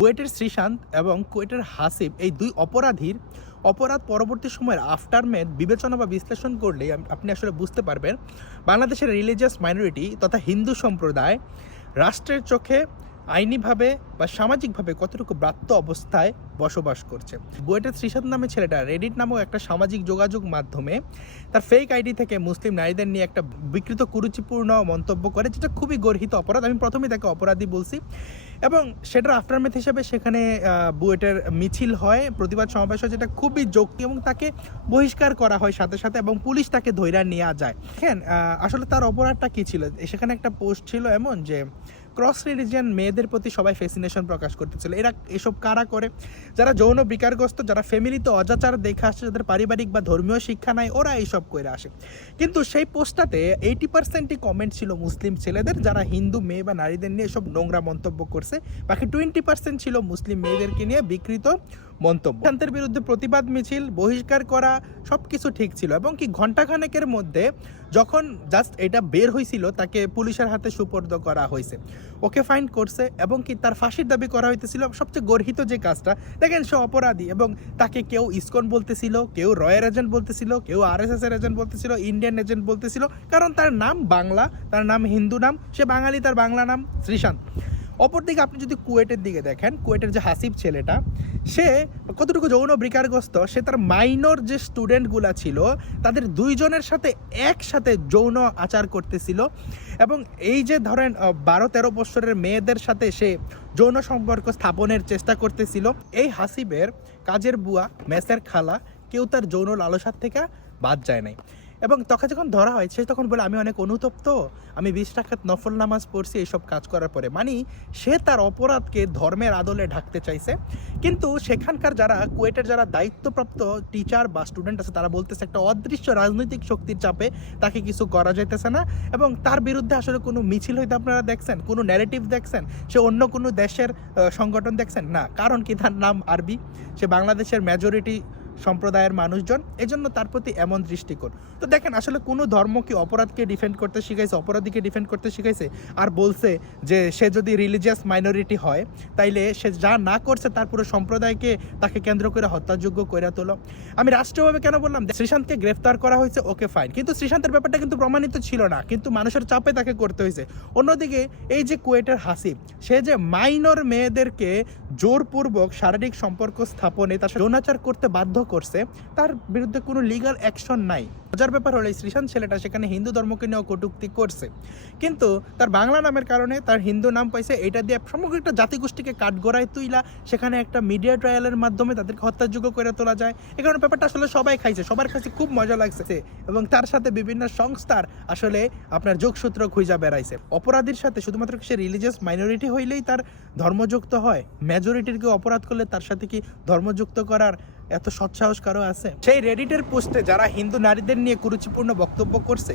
কুয়েটের শ্রীশান্ত এবং কুয়েটের হাসিব এই দুই অপরাধীর অপরাধ পরবর্তী সময়ের আফটারম্যাথ বিবেচনা বা বিশ্লেষণ করলে আপনি আসলে বুঝতে পারবেন বাংলাদেশের রিলিজিয়াস মাইনরিটি তথা হিন্দু সম্প্রদায় রাষ্ট্রের চোখে আইনিভাবে বা সামাজিকভাবে কতটুকু ব্রাত্য অবস্থায় বসবাস করছে। বুয়েটের শ্রীশান্ত নামে ছেলেটা রেডিট নামক একটা সামাজিক যোগাযোগ মাধ্যমে তার ফেক আইডি থেকে মুসলিম নারীদের নিয়ে একটা বিকৃত কুরুচিপূর্ণ মন্তব্য করে, যেটা খুবই গর্হিত অপরাধ। আমি প্রথমেই তাকে অপরাধী বলছি এবং সেটার আফটারম্যাথ হিসেবে সেখানে বুয়েটের মিছিল হয়, প্রতিবাদ সমাবেশ হয়, যেটা খুবই যৌক্তিক এবং তাকে বহিষ্কার করা হয় সাথে সাথে এবং পুলিশ তাকে ধইরা নিয়ে যায়। দেখেন আসলে তার অপরাধটা কী ছিল, সেখানে একটা পোস্ট ছিল এমন যে ক্রস রিলিজিয়ান মেয়েদের প্রতি সবাই ফ্যাসিনেশন প্রকাশ করতেছিল। এরা এসব কারা করে? যারা যৌন বিকারগ্রস্ত, যারা ফ্যামিলিতে অজাচার দেখে আসছে, যাদের পারিবারিক বা ধর্মীয় শিক্ষা নাই, ওরা এইসব করে আসে। কিন্তু সেই পোস্টটাতে 80%ই কমেন্ট ছিল মুসলিম ছেলেদের, যারা হিন্দু মেয়ে বা নারীদের নিয়ে এসব নোংরা মন্তব্য করছে। বাকি 20% ছিল মুসলিম মেয়েদেরকে নিয়ে বিকৃত মন্তব্য। সিদ্ধান্তের বিরুদ্ধে প্রতিবাদ মিছিল, বহিষ্কার করা, সব কিছু ঠিক ছিল এবং কি ঘণ্টাখানেকের মধ্যে যখন জাস্ট এটা বের হয়েছিল তাকে পুলিশের হাতে সুপর্দ করা হয়েছে। ওকে ফাইন করছে এবং কি তার ফাঁসির দাবি করা হইতেছিল। সবচেয়ে গর্হিত যে কাজটা দেখেন, সে অপরাধী এবং তাকে কেউ ইসকন বলতেছিল, কেউ রয়ের এজেন্ট বলতেছিল, কেউ RSS এর এজেন্ট বলতেছিল, ইন্ডিয়ান এজেন্ট বলতেছিল, কারণ তার নাম বাংলা, তার নাম হিন্দু নাম, সে বাঙালি, তার বাংলা নাম শ্রীশান্ত। অপরদিকে আপনি যদি কুয়েটের দিকে দেখেন, কুয়েটের যে হাসিব ছেলেটা, সে কতটুকু যৌন বিকারগ্রস্ত, সে তার মাইনর যে স্টুডেন্টগুলা ছিল তাদের দুইজনের সাথে একসাথে যৌন আচার করতেছিল এবং এই যে ধরেন 12-13 বছরের মেয়েদের সাথে সে যৌন সম্পর্ক স্থাপনের চেষ্টা করতেছিল। এই হাসিবের কাজের বুয়া, মেসের খালা, কেউ তার যৌন লালসার থেকে বাদ যায় নাই এবং তখন যখন ধরা হয় সে তখন বলে আমি অনেক অনুতপ্ত, আমি 20 রাকাত নফল নামাজ পড়ছি এইসব কাজ করার পরে। মানে সে তার অপরাধকে ধর্মের আদলে ঢাকতে চাইছে। কিন্তু সেখানকার যারা কুয়েটের যারা দায়িত্বপ্রাপ্ত টিচার বা স্টুডেন্ট আছে তারা বলতেছে একটা অদৃশ্য রাজনৈতিক শক্তির চাপে তাকে কিছু করা যাইতেছে না এবং তার বিরুদ্ধে আসলে কোনো মিছিল হইতে আপনারা দেখছেন, কোনো ন্যারেটিভ দেখছেন, সে অন্য কোনো দেশের সংগঠন দেখছেন না। কারণ কি, তার নাম আরবি, সে বাংলাদেশের মেজরিটি সম্প্রদায়ের মানুষজন, এজন্য তার প্রতি এমন দৃষ্টিকোণ। তো দেখেন আসলে কোনো ধর্ম কি অপরাধকে ডিফেন্ড করতে শিখাইছে, অপরাধীকে ডিফেন্ড করতে শিখাইছে? আর বলছে যে সে যদি রিলিজিয়াস মাইনরিটি হয় তাইলে সে যা না করছে তার পুরো সম্প্রদায়কে তাকে কেন্দ্র করে হত্যাযোগ্য করে তোলো। আমি রাষ্ট্রীয়ভাবে কেন বললাম, শ্রীশান্তকে গ্রেফতার করা হয়েছে, ওকে ফাইন, কিন্তু শ্রীশান্তের ব্যাপারটা কিন্তু প্রমাণিত ছিল না, কিন্তু মানুষের চাপে তাকে করতে হয়েছে। অন্যদিকে এই যে কুয়েটের হাসিব, সে যে মাইনর মেয়েদেরকে জোরপূর্বক শারীরিক সম্পর্ক স্থাপনে তার যৌনাচার করতে বাধ্য করছে, তার বিরুদ্ধে কোনো লিগ্যাল অ্যাকশন নাই। মজার ব্যাপার হলো এই শ্রীশান্ত ছেলেটা সেখানে হিন্দু ধর্মকে নিয়েও কটূক্তি করছে, কিন্তু তার বাংলা নামের কারণে তার হিন্দু নাম পাইছে, এটা দিয়ে সমগ্র একটা জাতিগোষ্ঠীকে কাঠগড়ায় তুইলা সেখানে একটা মিডিয়া ট্রায়ালের মাধ্যমে তাদেরকে হত্যাযোগ্য করে তোলা যায়। এই কারণে ব্যাপারটা আসলে সবাই খাইছে, সবার কাছে খুব মজা লাগছে এবং তার সাথে বিভিন্ন সংস্থার আসলে আপনার যোগসূত্র খুঁজা বেড়াইছে। অপরাধীর সাথে শুধুমাত্র সে রিলিজিয়াস মাইনরিটি হইলেই তার ধর্মযুক্ত হয়? মেজরিটির কেউ অপরাধ করলে তার সাথে কি ধর্মযুক্ত করার এত সৎসাহস কারো আছে? সেই রেডিটের পোস্টে যারা হিন্দু নারীদের নিয়ে কুরুচিপূর্ণ বক্তব্য করছে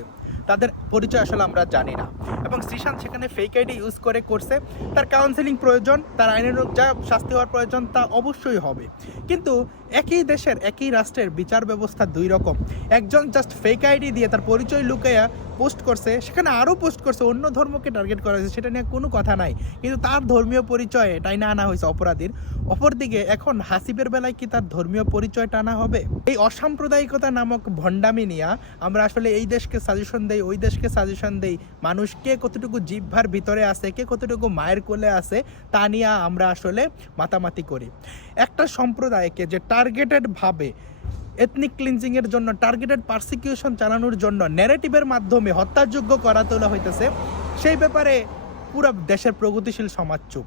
তাদের পরিচয় আসলে আমরা জানি না এবং শ্রীশান্ত সেখানে ফেক আইডি ইউজ করে করছে। তার কাউন্সেলিং প্রয়োজন, তার আইনানুগ যা শাস্তি হওয়ার প্রয়োজন তা অবশ্যই হবে, কিন্তু একই দেশের একই রাষ্ট্রের বিচার ব্যবস্থা দুই রকম। একজন জাস্ট ফেক আইডি দিয়ে তার পরিচয় লুকাইয়া পোস্ট করছে, সেখানে আরও পোস্ট করছে, অন্য ধর্মকে টার্গেট করা হয়েছে, সেটা নিয়ে কোনো কথা নাই, কিন্তু তার ধর্মীয় পরিচয় টাইনা আনা হয়েছে অপরাধীর। অপরদিকে এখন হাসিবের বেলায় কি তার ধর্মীয় পরিচয় টানা হবে? এই অসাম্প্রদায়িকতা নামক ভণ্ডামি নিয়ে আমরা আসলে এই দেশকে সাজেশন দেই, ওই দেশকে সাজেশন দেই, মানুষ কে কতটুকু জিহ্বার ভিতরে আছে, কে কতটুকু মায়ের কোলে আছে তা নিয়ে আমরা আসলে মাতামাতি করি। একটা সম্প্রদায়কে যে টার্গেটেড ভাবে এথনিক ক্লিনজিংয়ের জন্য, টার্গেটেড পারসিকিউশন চালানোর জন্য ন্যারেটিভের মাধ্যমে হত্যাযোগ্য করা তোলা হইতেছে, সেই ব্যাপারে পুরো দেশের প্রগতিশীল সমাজ চুপ।